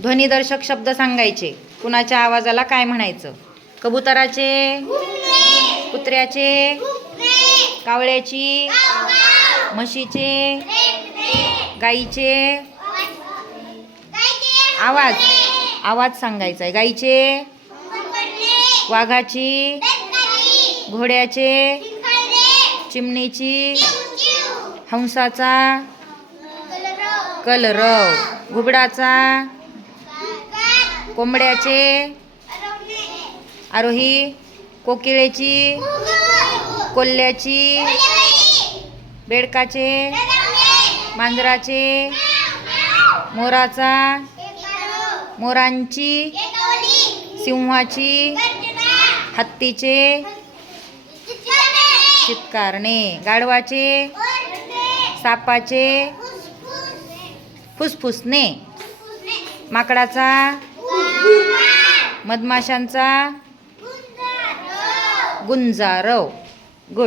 ध्वनिदर्शक शब्द सांगायचे. कुणाच्या आवाजाला काय म्हणायचं? कबुतराचे, कुत्र्याचे, कावळ्याची, म्हशीचे, गाईचे. आवाज आवाज सांगायचा आहे. गाईचे, वाघाची, घोड्याचे, चिमणीची, हंसाचा, कलरव, घुबडाचा, कोंबड्याचे, आरोही, कोकिळेची, कोल्ह्याची, बेडकाचे, मांजराचे, मोराचा, मोरांची, सिंहाची, हत्तीचे, चित्कारणे, गाढवाचे, सापाचे, फुसफुसणे, माकडाचा, मधमाशांचा, गुंजारव.